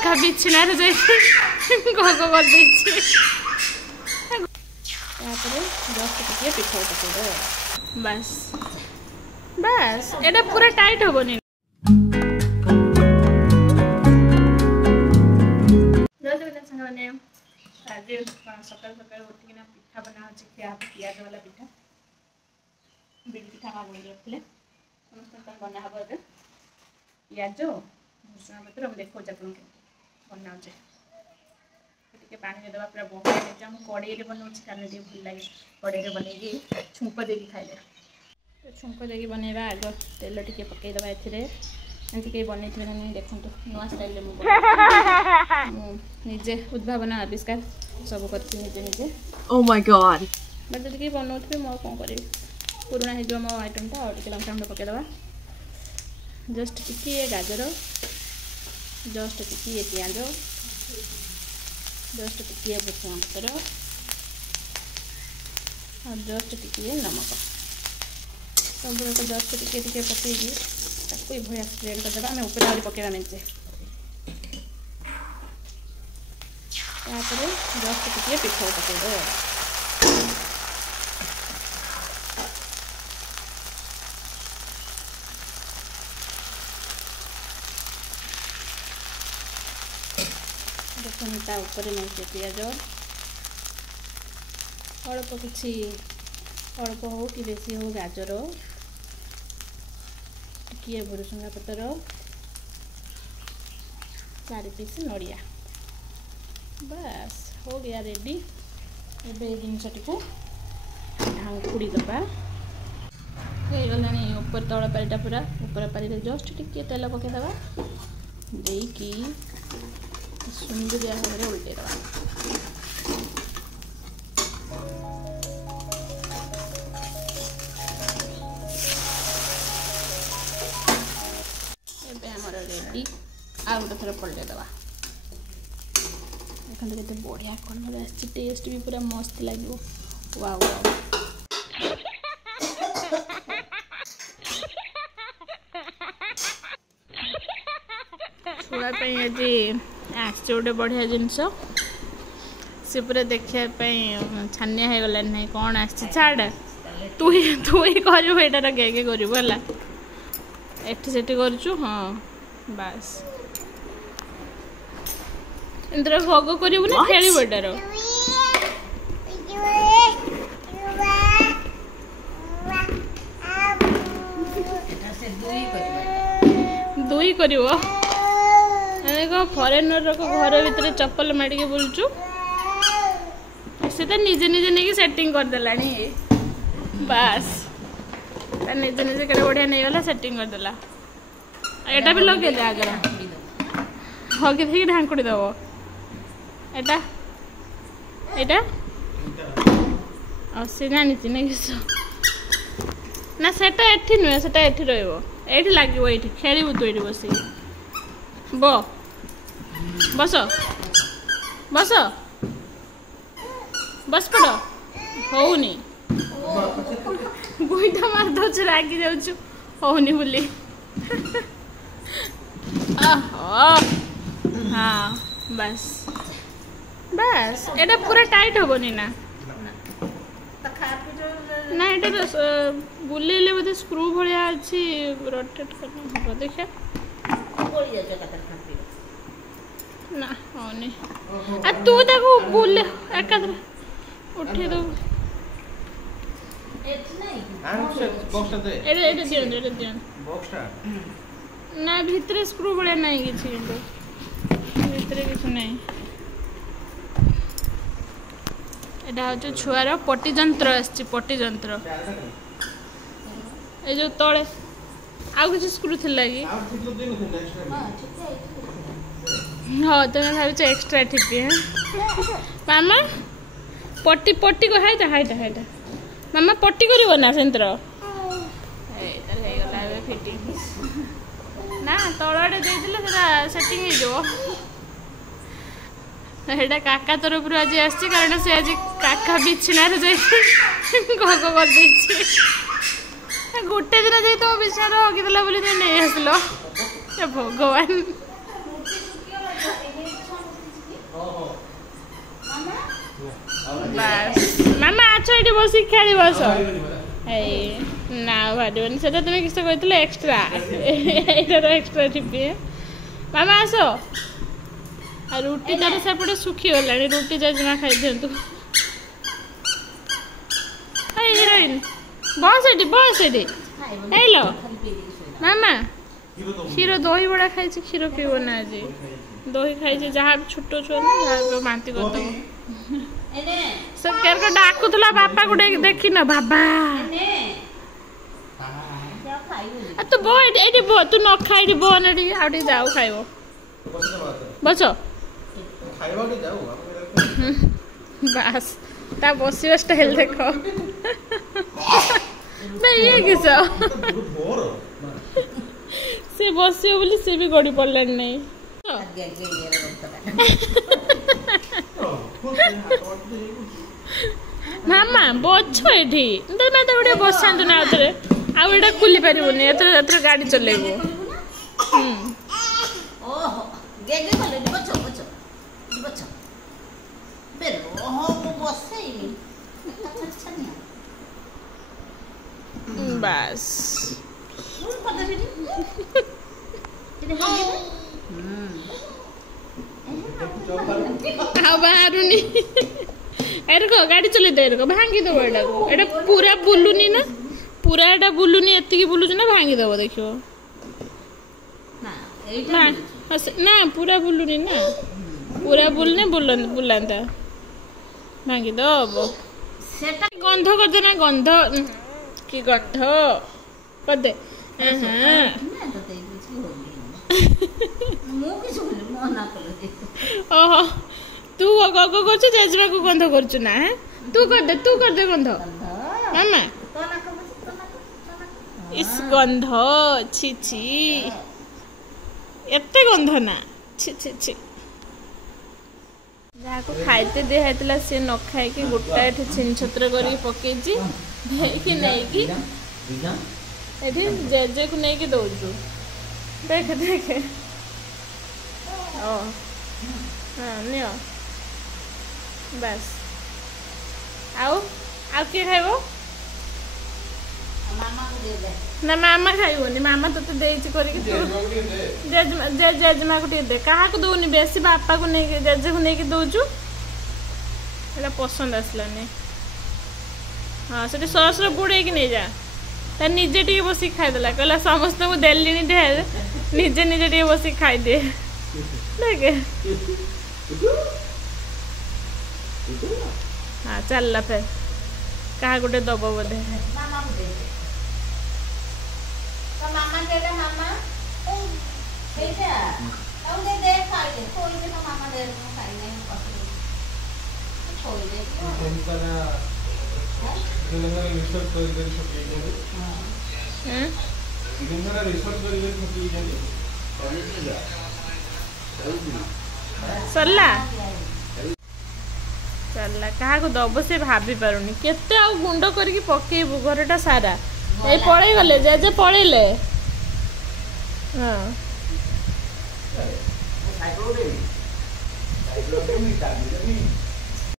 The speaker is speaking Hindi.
काका बिछणार जैसे गग कर देछि तापर जस्ट टिके पिठा पकेदे बस बस एटा पूरा टाइट होबनी संगे आज सकाल सकाल उठिकिना पिठा बना होछि पियाज वाला पिठा बिल पिठा का बोल रखले समस्त बना हबो ए पियाज भुसुंगा पत्र हम देखो अपन के बना होछि टिके पानी दे देबा पूरा बहै जे हम कड़ाई रे बनौछि कारण टिके भल लागे कड़ाई रे बनेगी छुंक देकी खाइले तो छुंक देकी बनेबा आग तेल टिके पकई देबा एथिरे एंती के बनै थे नहीं देखंतु नवा स्टाइल रे मु निजे उद्भावना आविष्कार सब करती निजे निजे ओ माय गॉड बट जदि के बनौथबे मो कोन करी पुराना हे जो मो आइटम ता और टिके लंका हम पके देबा जस्ट टिके गाजर जस्ट टिके प्याज जस्ट टिके भुसुंगा पत्र और जस्ट टिके नमक सब को जस्ट टिके टिके पकेगी ताको भया स्प्रेड कर देबा हम ऊपर आरी पकेबा मेंचे तापर जस्ट टिके पिठा पकेदे देखो ता ऊपर मेंचे पियाज अल्प किछि अल्प हो कि बेसी हो गाजर किए भुसुंगा पत्र 4 पीस नड़िया बस हो गया रेडी एबे जिनसटी को ढांकुड़ी दबा हो गलानी ऊपर तळ पारिटा पूरा ऊपर पारि रे जस्ट टिके तेल पके दबा देई की सुंदर भाव उल्टे दबा रेडी आ गोटे थोड़ा पलटे दबा देखते केते बढ़िया कलर आछि टेस्ट भी पूरा मस्त लगे वाओ वाओ छुआ पे यदि आछि गोटे बढ़िया जिनस से पूरा देखिया छानिया हो गला नहीं कौन आछि छाड़ तू ही करू एटार के करू है एठी सेठी करूँ हाँ बस इंद्र भोग करू ना खेल बेटार दुई कर फरेनर घर भीतर चप्पल माड़ी बुलचु से तो निजे निजे नहीं सेटिंग करदेला बस निजे निजे केड़े बढ़िया नहीं गला सेटिंग करदेला एटा भी लगे दे आगर हगे थी ढांकुड़ी दब एटा एटा और से जानी नहीं ना सेटा एठी नुहे सेटा एठी रहइबो एठी लागिबो एठी खेलिबो तू एठी बसी बस बस बस पड़ होउनी गोइठा मार दो रागी जाउछु होउनी बोली हाँ बस बस एटा पूरा टाइट होबनी ना ना एटा तो बुलेले बोधे स्क्रू भलिया अछि रोटेट करना हो देखिए ना होनी आ तू ताको बुले एकादर उठे दो ना भितर स्क्रू बड़े नहीं किसी भितर किसी नहीं एटा हूँ छुआर पटी जंत्र पटी जंत्र ये जो तले आउ किसी स्क्रू थिला कि हाँ तुम्हें भाव एक्सट्रा ठीक है मामा पट्टी पट्टी को हाइटा हाइटा हाइटा मामा पट्टी कर ना सेंटर फिटिंग ना तलटे देता सेटिंग होटा काका तरफ आज आसी कारण से आज काका बिछणार गग कर गोटे दिन जा तुम बिछणार हगिदेला नहीं आसल भगवान बसी खेली बस ना भारी से तुम किस कहते एक्सट्रा यार एक्सट्रा टिपी मामा आस रुटी तार सेपटे सुखीगला रुटी जजमा खाई दिंतु हिरोइन बस हेलो मामा क्षीर दही बड़ा खाई क्षीर पीब ना आज दही खाई जहाँ छोट छुआ जहाँ बांती करदे सर को डाकुला बापा को देखी न बाबा तू बो ये बो तू न खाई बो ने आउटे जाओ खाइब बस बस ता बसिया स्टाइल देख ये किस से बसियो बोली से भी गड़ी पड़ला नहीं मामा बछ एठी मैं तो गोटे बसातु ना आउे आउटा खुली पारबुनि एथर गाड़ी चलेबू बस बाहरुनी एरको गाड़ी चले दे एरको भांगी दो एटा पूरा बुलुनी ना पूरा एटा बुलुनी एतिकी बुलुछ ना भांगी दबो देखियो ना पूरा बुलुनी ना पूरा बुलने बुलांता भांगी दबो सेटा गंध कर दे ना गंध की गंध कर दे ओहो तू गगो कर जेजमा को गंध कर ना तू कर दे गंध मामा इस गंध छी छी एते गंध ना छी छी छी जहाँ को खाइते दिखाई सी न खाई गोटा छिन छत्र कर पकई जेजे को नहीं दौचु देख देख हाँ नियो बस आउ किए खाइब ना मामा खाइबनी मामा तो जेजमा को दे क्या दौनी बेसी बापा को नहीं जेजे को नहीं दौचु पसंद आसलानी हाँ से सस बुड़े नहीं जा निजे टी बस खाईदेला कहला समस्त को देली ढेर निजे निजे टी बस खाईदे देख हाँ चलला फिर क्या गोटे दब बोधे सरला चलला क्या दब से भाभी पारुनी केते आ गुंड करके पकेबू घरटा सारा ये पड़े गले जे पड़ेले हाँ